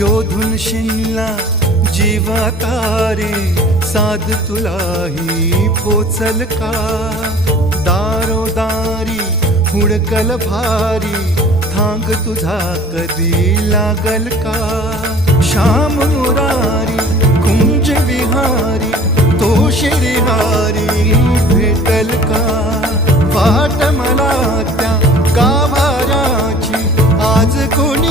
शोधून शिनला जीवा तारे, साध तुलाही पोचल का? दारोदारी हुडकल भारी, थांग तुझा कधी लागल का? श्याम मुरारी कुंज विहारी, तो शिरिहारी भेटल का? वाट मला त्या गाभाऱ्याची आज कोणी